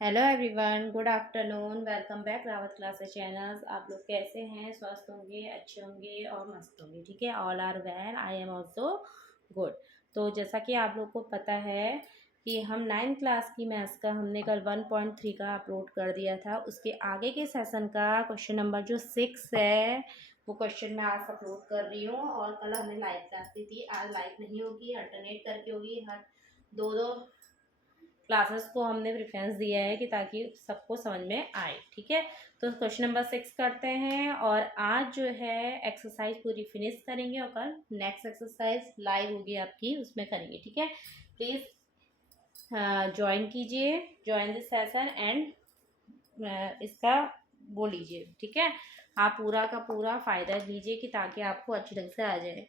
Hello everyone, good afternoon. Welcome back Rawat classes channels. आप लोग कैसे हैं? स्वस्थ होंगे, अच्छे होंगे और मस्त होंगे। ठीक है, all are well, I am also good. तो जैसा कि आप लोग को पता है कि हम 9th क्लास की मैथ्स का हमने कल 1.3 का अपलोड कर दिया था। उसके आगे के सेशन का क्वेश्चन नंबर जो 6 है वो क्वेश्चन मैं आज अपलोड कर रही हूँ। और कल हमने लाइव क्लास दी थी, आज लाइव नहीं होगी, अल्टरनेट करके होगी। हर दो दो क्लासेस को हमने प्रेफरेंस दिया है कि ताकि सबको समझ में आए। ठीक है, तो क्वेश्चन नंबर 6 करते हैं और आज जो है एक्सरसाइज पूरी फिनिश करेंगे और कल नेक्स्ट एक्सरसाइज लाइव होगी आपकी, उसमें करेंगे। ठीक है, प्लीज़ ज्वाइन कीजिए, ज्वाइन दिस सेशन एंड इसका वो लीजिए। ठीक है, आप पूरा का पूरा फ़ायदा लीजिए कि ताकि आपको अच्छी ढंग से आ जाए।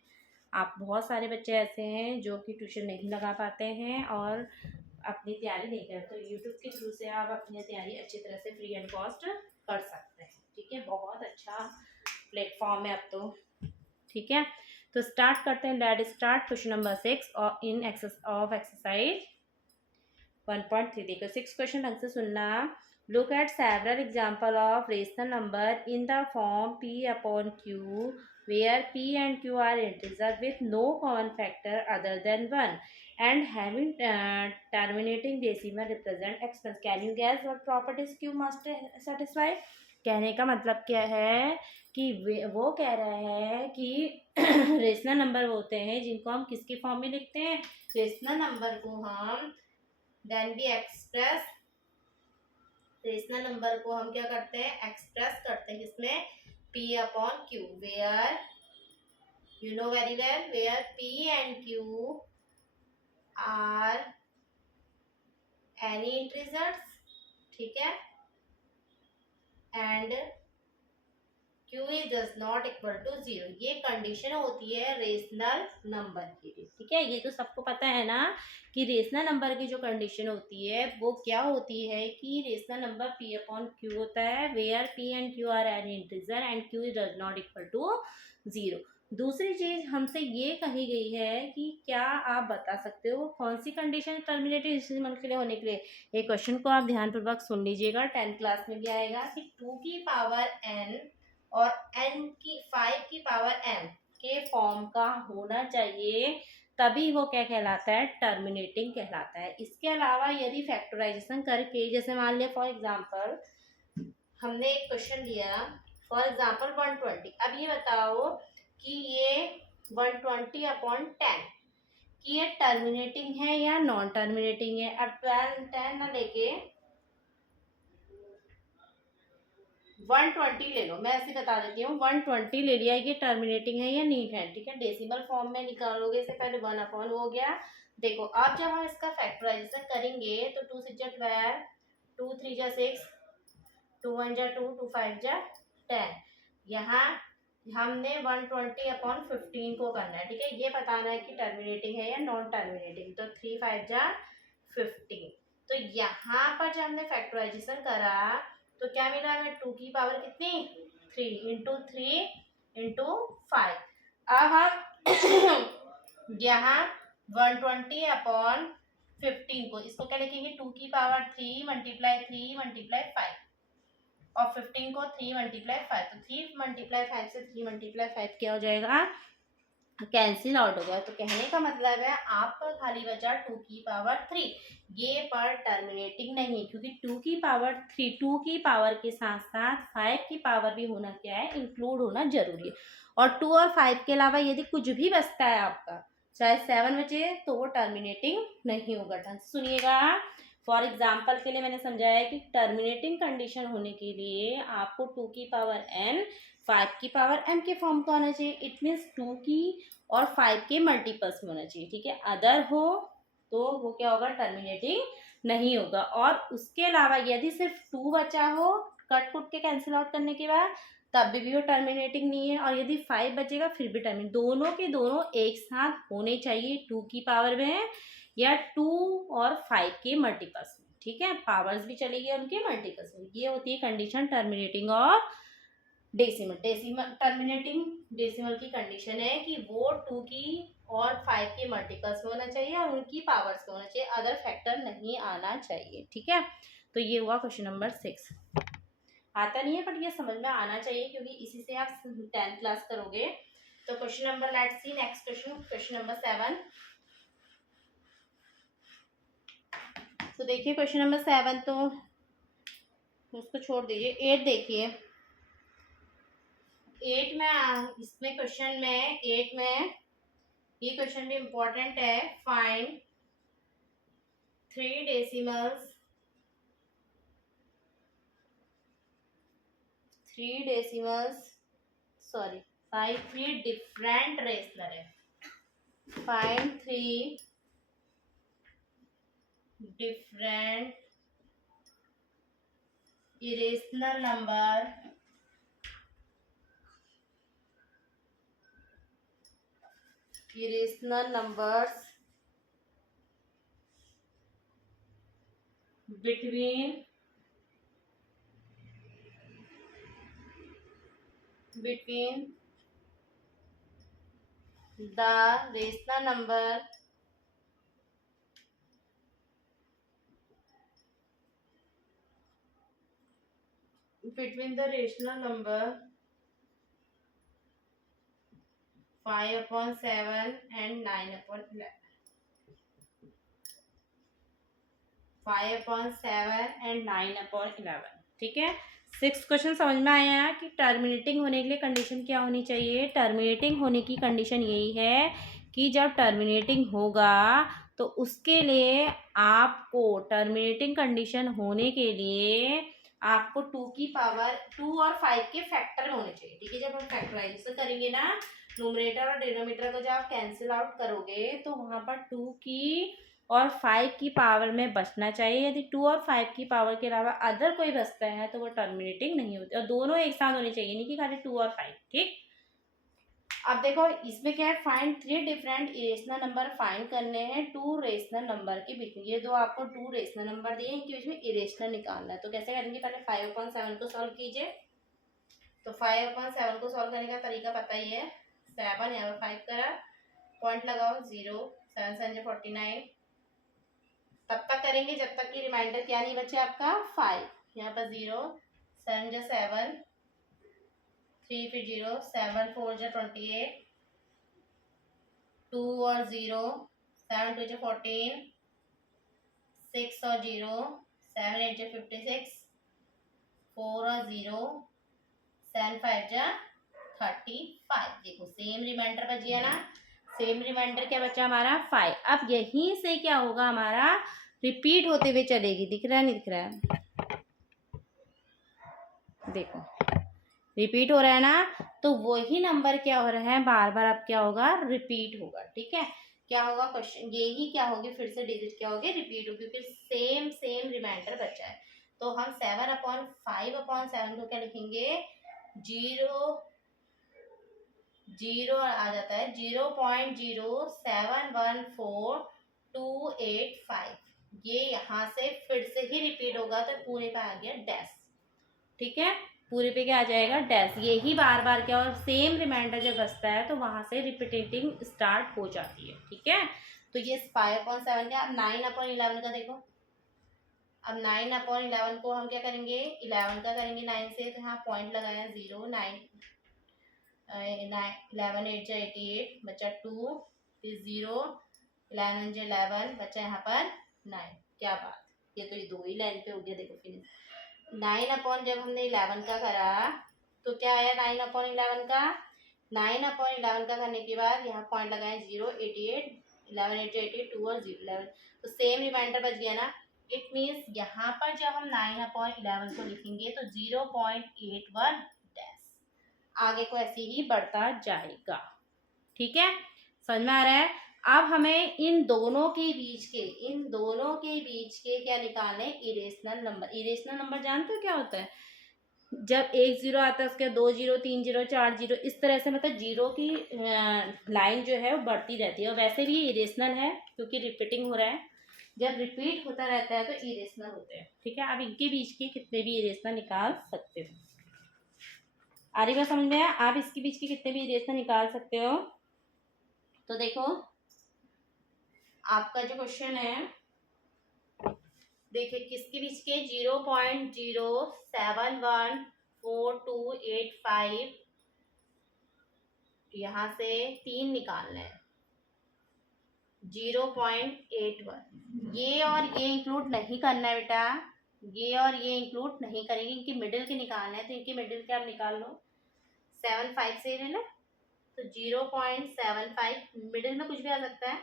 आप बहुत सारे बच्चे ऐसे हैं जो कि ट्यूशन नहीं लगा पाते हैं और अपनी तैयारी नहीं करते, तो यूट्यूब के थ्रू से आप अपनी तैयारी अच्छी तरह से फ्री एंड कॉस्ट कर सकते हैं। ठीक है, बहुत अच्छा प्लेटफॉर्म है अब तो। ठीक है, तो स्टार्ट करते हैं। लेट स्टार्ट क्वेश्चन नंबर 6 और इन एक्सरसाइज 1.3। देखो 6 क्वेश्चन ढंग से सुनना। Look at several example of rational number in the form p upon q where p and q are integer with no common factor other than 1 and having terminating decimal represent exponents. Can you guess what properties q must satisfy? कहने का मतलब क्या है कि वो कह रहा है कि रेशनल नंबर होते हैं जिनको हम किसके फॉर्म में लिखते हैं। रेशनल नंबर को हम देन भी एक्सप्रेस, रेशनल नंबर को हम क्या करते हैं, एक्सप्रेस करते हैं किसमें, p upon q where you know very well where p and q are any integers. ठीक है, and q is does not equal to 0। ये कंडीशन होती है रेशनल नंबर की भी। ठीक है, ये तो सबको पता है ना कि रेशनल नंबर की जो कंडीशन होती है वो क्या होती है कि rational number p upon q होता है where p and q are any integer and q is does not equal to 0। दूसरी चीज हमसे ये कही गई है कि क्या आप बता सकते हो कौन सी कंडीशन टर्मिनेटिव डेसिमल के लिए होने के लिए। ये क्वेश्चन को आप ध्यानपूर्वक सुन लीजिएगा, 10th क्लास में भी आएगा कि 2 की पावर n और n की 5 की पावर m के फॉर्म का होना चाहिए, तभी वो क्या कहलाता है, टर्मिनेटिंग कहलाता है। इसके अलावा यदि फैक्टराइजेशन करके, जैसे मान लिया फॉर एग्जांपल हमने एक क्वेश्चन लिया फॉर एग्जांपल 120। अब ये बताओ कि ये 120 अपॉन 10 कि ये टर्मिनेटिंग है या नॉन टर्मिनेटिंग है। अब 10 ना लेके 120 ले लो, मैं ऐसे बता देती हूँ। 120 ले लिया, ये टर्मिनेटिंग है या नहीं है। ठीक है, डेसिमल फॉर्म में निकालोगे, इससे पहले 1 अपॉन हो गया। देखो अब जब हम इसका फैक्टराइजेशन करेंगे तो 2 6 जा 12, 2 3 जा 6, 2 1 जा 2, 2 5 जा 10। यहाँ हमने 120 अपॉन 15 को करना है। ठीक है, ये बताना है कि टर्मिनेटिंग है या नॉन टर्मिनेटिंग। तो 3 5 जा 15। तो यहाँ पर जब हमने फैक्टराइजेशन करा तो क्या मिला हमें, 2 की पावर कितनी, 3 इंटू 3 इंटू 5। अब हम यहाँ 120 अपॉन 15 को, इसको क्या लिखेंगे, 2 की पावर 3 मल्टीप्लाई 3 मल्टीप्लाई 5 और 15 को 3 मल्टीप्लाई 5। तो 3 मल्टीप्लाई 5 से 3 मल्टीप्लाई 5 क्या हो जाएगा, कैंसिल आउट हो गया। तो कहने का मतलब है आपका खाली बचा 2 की पावर 3। ये पर टर्मिनेटिंग नहीं, क्योंकि 2 की पावर 3, 2 की पावर के साथ साथ 5 की पावर भी होना क्या है, इंक्लूड होना जरूरी है। और 2 और 5 के अलावा यदि कुछ भी बचता है आपका, चाहे 7 बचे, तो वो टर्मिनेटिंग नहीं होगा। ढंग से सुनिएगा। फॉर एग्जाम्पल के लिए मैंने समझाया कि टर्मिनेटिंग कंडीशन होने के लिए आपको 2 की पावर n 5 की पावर m के फॉर्म का होना चाहिए। इट मीन्स 2 की और 5 के मल्टीपल्स में होना चाहिए। ठीक है, अदर हो तो वो क्या होगा, टर्मिनेटिंग नहीं होगा। और उसके अलावा यदि सिर्फ 2 बचा हो कट कुट के कैंसिल आउट करने के बाद, तब भी वो टर्मिनेटिंग नहीं है। और यदि 5 बचेगा फिर भी टर्मिनेट, दोनों के दोनों एक साथ होने चाहिए, 2 की पावर में या 2 और 5 के मल्टीपल्स में। ठीक है, पावर्स भी चलेगी उनके मल्टीपल्स में। ये होती है कंडीशन टर्मिनेटिंग और डेसिमल। डेसिमल टर्मिनेटिंग डेसिमल की कंडीशन है कि वो 2 की और 5 के मल्टीपल्स में होना चाहिए और उनकी पावर्स में होना चाहिए, अदर फैक्टर नहीं आना चाहिए। ठीक है, तो ये हुआ क्वेश्चन नंबर 6। आता नहीं है बट ये समझ में आना चाहिए क्योंकि इसी से आप 10th क्लास करोगे। तो question number, let's see next question, question number 7। तो देखिए क्वेश्चन नंबर 7 तो उसको छोड़ दीजिए। 8 देखिए, 8 में इसमें क्वेश्चन में 8 में ये क्वेश्चन भी इम्पोर्टेंट है। फाइंड 3 डेसिमल्स 3 डिफरेंट रेशनल है। Find 3 different irrational numbers between the rational number between the rational number 5/7 and 9/11. 5/7 and 9/11। ठीक है, 6 क्वेश्चन समझ में आया कि टर्मिनेटिंग होने के लिए कंडीशन क्या होनी चाहिए। टर्मिनेटिंग होने की कंडीशन यही है कि जब टर्मिनेटिंग होगा तो उसके लिए आपको टर्मिनेटिंग कंडीशन होने के लिए आपको 2 की पावर 2 और 5 के फैक्टर में होने चाहिए। ठीक है, जब हम फैक्टराइजेशन करेंगे ना, न्यूमरेटर और डिनोमिनेटर को जब आप कैंसिल आउट करोगे तो वहाँ पर 2 की और 5 की पावर में बचना चाहिए। यदि 2 और 5 की पावर के अलावा अदर कोई बचता है तो वो टर्मिनेटिंग नहीं होती, और दोनों एक साथ होने चाहिए, नहीं कि खाली 2 और 5। ठीक, अब देखो इसमें क्या है, find 3 different irrational number find करने हैं 2 रेशनल नंबर के बीच में। ये दो आपको 2 रेशनल नंबर दिए, इनके बीच में इरेशनल निकालना है। तो कैसे करेंगे, पहले 5/7 को सॉल्व कीजिए। तो 5/7 को सॉल्व करने का तरीका पता ही है। 7 यहाँ पर 5 करा, पॉइंट लगाओ 0, 7 7 49। तब तक करेंगे जब तक कि रिमाइंडर क्या नहीं बचे आपका 5। यहाँ पर 0, 7 7, 3 फिर 0, 7 4 28, 2 और 0, 7 2 14, 6 और 0, 7 8 56, 4 और 0, 7 5 35। देखो सेम रिमाइंडर बच गया ना, सेम रिमाइंडर क्या बचा हमारा 5। अब यहीं से क्या होगा, हमारा रिपीट होते हुए चलेगी। दिख रहा है नहीं दिख रहा है, देखो रिपीट हो रहा है ना, तो वही नंबर क्या हो रहा है, बार बार अब क्या होगा, रिपीट होगा। ठीक है, क्या होगा क्वेश्चन, यही क्या होगी, फिर से डिजिट क्या होगी, रिपीट होगी, क्योंकि सेम रिमाइंडर बचा है। तो हम 7/5/7 को क्या लिखेंगे, 0 आ जाता है 0.0714285। ये यहाँ से फिर से ही रिपीट होगा तो पूरे पे आ गया डैश। ठीक है, पूरे पे क्या आ जाएगा, डैश। यही बार बार क्या, और सेम रिमाइंडर जब बचता है तो वहां से रिपीटिंग स्टार्ट हो जाती है। ठीक है, तो ये 5/7 का। 9/11 का देखो, अब 9/11 को हम क्या करेंगे, 11 का करेंगे 9 से, तो यहाँ पॉइंट लगाया 0, 9 11 8 88 बचा 2, फिर 0, 11 11 बचा यहाँ पर 9। क्या बात, ये तो ये दो ही लाइन पे हो गया। देखो फिनिश 9 जब हमने 11 का करा तो क्या आया 9/11 का। 9/11 का करने के बाद यहाँ पॉइंट लगाए 0 88 11 8 88 2 और 0 11, तो सेम रिमाइंडर बच गया ना। इट मीन्स यहाँ पर जब हम 9/11 को लिखेंगे तो 0.81 डैश, आगे को ऐसे ही बढ़ता जाएगा। ठीक है, समझ में आ रहा है। अब हमें इन दोनों के बीच के क्या निकालने, इरेशनल नंबर। इरेशनल नंबर जानते हो क्या होता है, जब 1 0 आता है उसके 2 0 3 0 4 0, इस तरह से मतलब जीरो की लाइन जो है वो बढ़ती रहती है। और वैसे भी इरेशनल है क्योंकि रिपीटिंग हो रहा है, जब रिपीट होता रहता है तो इरेशनल होते हैं। ठीक है, अब इनके बीच के कितने भी इरेशनल निकाल सकते हो। आ रही बात समझ में, आप इसके बीच के कितने भी इरेशनल निकाल सकते हो। तो देखो आपका जो क्वेश्चन है देखिए किसके बीच के 0.0714285 यहाँ से 3 निकालना है 0.81। ये और ये इंक्लूड नहीं करना है बेटा, ये और ये इंक्लूड नहीं करेंगे, इनके मिडिल के निकालना है। तो इनके मिडिल के आप निकाल लो 75 से ले लो तो 0.75 मिडिल में कुछ भी आ सकता है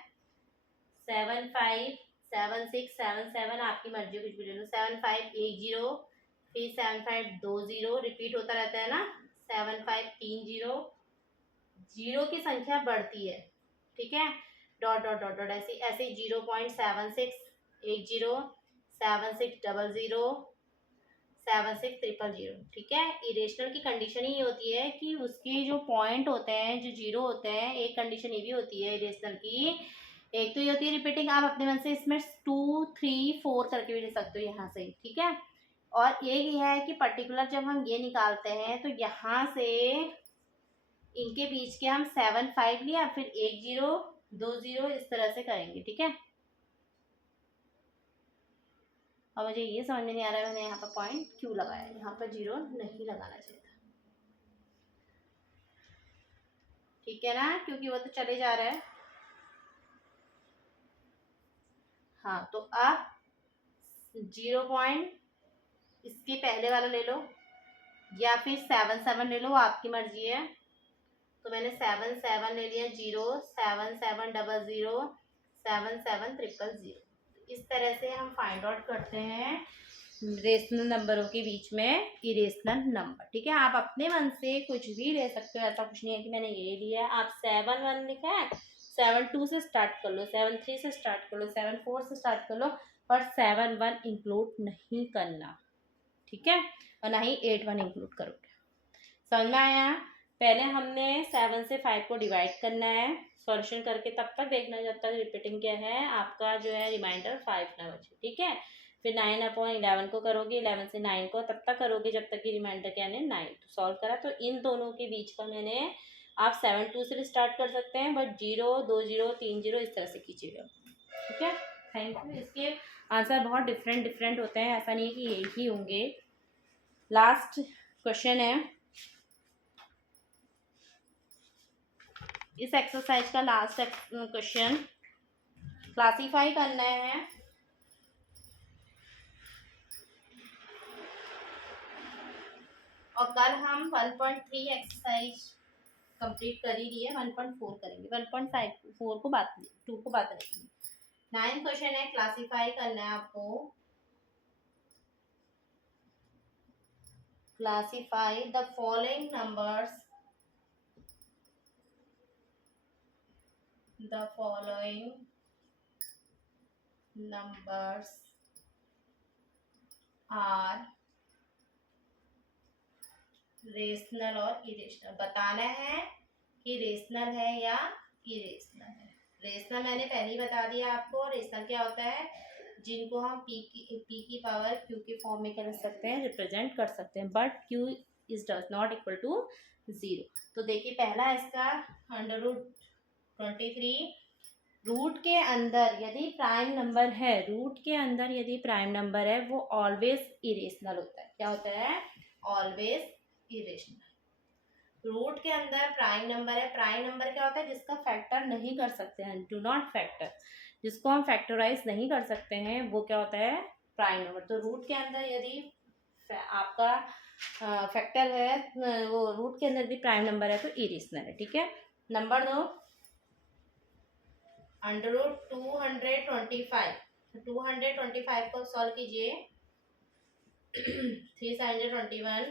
75 76 77 आपकी मर्जी कुछ भी ले लो 7510 फिर 7520 रिपीट होता रहता है ना 7530 जीरो की संख्या बढ़ती है ठीक है डॉट डॉट डॉट डॉट ऐसे ऐसे 0.7610 7600 7600 ठीक है। इरेशनल की कंडीशन ही होती है कि उसके जो पॉइंट होते हैं जो जीरो होते हैं, एक कंडीशन ये भी होती है इरेशनल की, एक तो ये होती है रिपीटिंग, आप अपने मन से इसमें 2 3 4 करके भी ले सकते हो यहाँ से ठीक है। और एक यह है कि पर्टिकुलर जब हम ये निकालते हैं तो यहाँ से इनके बीच के हम 7 5 लिया फिर 1 0 2 0 इस तरह से करेंगे ठीक है। और मुझे ये समझ में नहीं आ रहा है मैंने यहाँ पर पॉइंट क्यों लगाया, यहाँ पर 0 नहीं लगाना चाहिए था ठीक है ना, क्योंकि वो तो चले जा रहा है। हाँ तो अब 0 पॉइंट इसके पहले वाला ले लो या फिर 7 7 ले लो, आपकी मर्जी है। तो मैंने 7 7 ले लिया 0 7 7 00 7 7 000। इस तरह से हम फाइंड आउट करते हैं रेशनल नंबरों के बीच में इरेशनल नंबर ठीक है। आप अपने मन से कुछ भी ले सकते हो, ऐसा कुछ नहीं है कि मैंने ये लिया है। आप 7 1 लिखा है 7 2 से स्टार्ट कर लो, 7 3 से स्टार्ट कर लो, 7 4 से स्टार्ट कर लो, पर 7 1 इंक्लूड नहीं करना ठीक है, और ना ही 8 1 इंक्लूड करोगे। समझ में आया? पहले हमने 7 से 5 को डिवाइड करना है सॉल्यूशन करके, तब तक देखना जब तक रिपीटिंग क्या है आपका जो है रिमाइंडर 5 ना बचे ठीक है। फिर 9/11 को करोगे, 11 से 9 को तब तक करोगे जब तक कि रिमाइंडर क्या है 9। तो सॉल्व करा तो इन दोनों के बीच का मैंने, आप 7 2 से भी स्टार्ट कर सकते हैं बट 0 2 0 3 0 इस तरह से कीजिएगा ठीक है। Thank you. इसके आंसर बहुत डिफरेंट होते हैं, ऐसा नहीं है कि यही ही होंगे। लास्ट क्वेश्चन है इस एक्सरसाइज का, लास्ट क्वेश्चन क्लासीफाई करना है और कल हम 1.3 एक्सरसाइज कंप्लीट कर ही दिए, 1.4 करेंगे, 1.4 को बात 2 को बात रहेगी। 9 क्वेश्चन है, क्लासीफाई करना है आपको। Classify the following numbers, the following numbers are rational और इरेशनल। बताना है कि रेशनल है या इरेशनल है। रेशनल मैंने पहले ही बता दिया आपको, रेशनल क्या होता है, जिनको हम पी की पावर क्यू के फॉर्म में कर सकते हैं, रिप्रेजेंट कर सकते हैं, but Q is does not equal to 0। तो देखिए पहला इसका √23, रूट के अंदर यदि प्राइम नंबर है, रूट के अंदर यदि प्राइम नंबर है वो ऑलवेज इरेशनल होता है। क्या होता है? Always irrational. रूट के अंदर प्राइम नंबर है, प्राइम नंबर क्या होता है? जिसका फैक्टर नहीं कर सकते हैं, डू नॉट फैक्टर, जिसको हम फैक्टराइज नहीं कर सकते हैं वो क्या होता है? Prime number. तो रूट के अंदर यदि आपका फैक्टर है, वो रूट के अंदर भी प्राइम नंबर है तो इरेशनल है ठीक है। नंबर 2 √225, 225 को सॉल्व कीजिए। 3 7 21,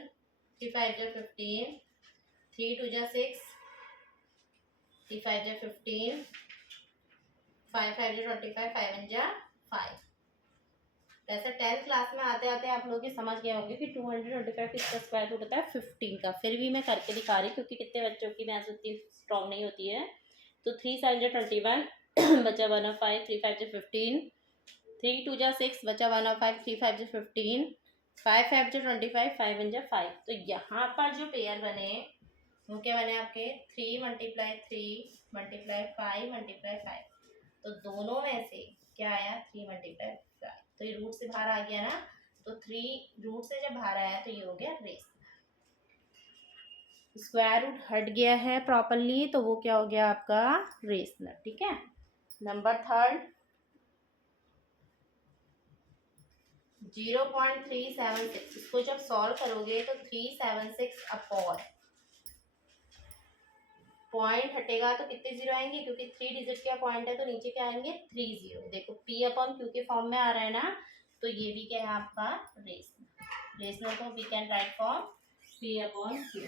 3 5 15, 3 2 6, 3 5 15, 5 5 25, 5 1 5। वैसे 10th क्लास में आते आते आप लोग ये समझ गए होंगे कि 225 किसका स्क्वायर रूट होता है? 15 का। फिर भी मैं करके दिखा रही क्योंकि कितने बच्चों की मैथ्स उतनी स्ट्रॉन्ग नहीं होती है। तो 3 7 21 बचा 1/5, 3 5 15, 3 2 6 बचा 1/5, 3 5 15, 5 5 25, 5 1 5। तो यहाँ पर जो पेयर बने वो क्या बने आपके? 3 × 3 × 5 × 5। तो दोनों में से क्या आया? 3 × 5। तो ये रूट से बाहर आ गया ना, तो 3 रूट से जब बाहर आया तो ये हो गया रेशनल। स्क्वायर रूट हट गया है प्रॉपरली, तो वो क्या हो गया आपका रेशनल। ठीक है। नंबर थर्ड 0.376, इसको जब सॉल्व करोगे तो 376 अपॉन पॉइंट हटेगा तो कितने जीरो आएंगे, क्योंकि 3 डिजिट का पॉइंट है तो नीचे क्या आएंगे 3 जीरो। देखो पी अपॉन क्यू के फॉर्म में आ रहा है ना, तो ये भी क्या है आपका रेशनल। रेशनल को we can write form P upon Q.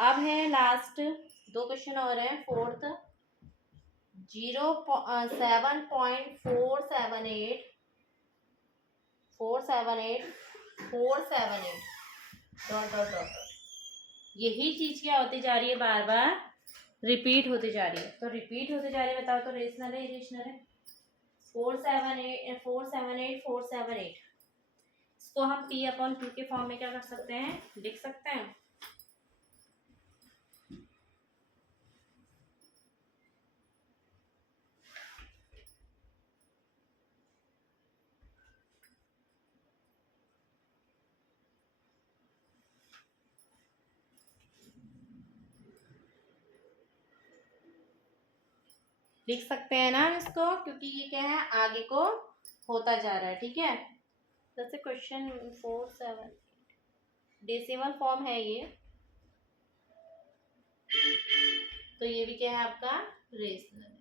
अब है लास्ट 2 क्वेश्चन और हैं। Fourth 7.478 dot dot dot. यही चीज क्या होती जा रही है, बार बार रिपीट होती जा रही है। तो रिपीट होते जा रही है, बताओ तो रेशनल है इरेशनल है? 478 इसको हम पी अपॉन क्यू के फॉर्म में क्या कर सकते हैं, लिख सकते हैं। लिख सकते हैं ना इसको, क्योंकि ये क्या है आगे को होता जा रहा है। ठीक है। जैसे क्वेश्चन 4.7 डेसिमल फॉर्म है ये, तो ये भी क्या है आपका रेशनल है,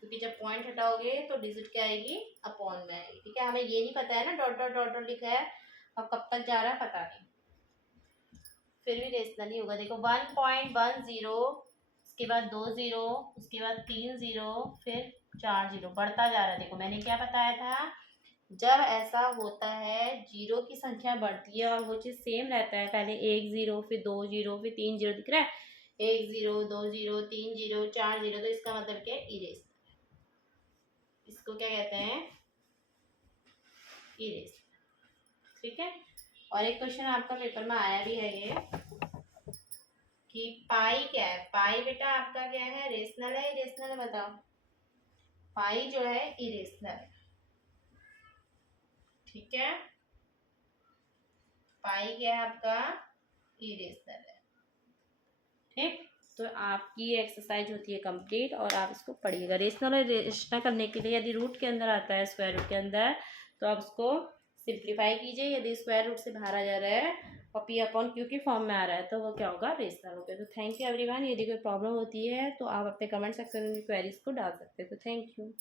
क्योंकि जब पॉइंट हटाओगे तो डिजिट क्या आएगी अपॉन में आएगी। ठीक है। हमें ये नहीं पता है ना डॉट डॉट डॉट डॉट लिखा है, अब कब तक जा रहा है पता नहीं, फिर भी रेशनल ही होगा। देखो 1.10, उसके बाद 2 जीरो, उसके बाद 3 जीरो, फिर 4 जीरो, बढ़ता जा रहा है। देखो मैंने क्या बताया था, जब ऐसा होता है जीरो की संख्या बढ़ती है और वो चीज सेम रहता है, पहले 1 जीरो, फिर 2 जीरो, फिर 3 जीरो दिख रहा है, 1 जीरो, 2 जीरो, 3 जीरो, 4 जीरो, तो इसका मतलब क्या है इरेजनल। इसको क्या कहते हैं इरेजनल। ठीक है। और एक क्वेश्चन आपका पेपर में आया भी है ये, कि पाई क्या है। पाई बेटा आपका क्या है, रेशनल है इरेशनल है, बताओ। पाई जो है इरेशनल है। ठीक है। पाई क्या है आपका इरेशनल है। ठीक। तो आपकी एक्सरसाइज होती है कंप्लीट, और आप इसको पढ़िएगा। रेशनल और इरेशनल करने के लिए यदि रूट के अंदर आता है, स्क्वायर रूट के अंदर, तो आप उसको सिंप्लीफाई कीजिए। यदि स्क्वायर रूट से बाहर आ जा रहा है और पी अपॉन क्यू के फॉर्म में आ रहा है, तो वो क्या होगा रेशनल हो गया। तो थैंक यू एवरीवन। यदि कोई प्रॉब्लम होती है तो आप अपने कमेंट सेक्शन में क्वेरीज को डाल सकते हैं। तो थैंक यू।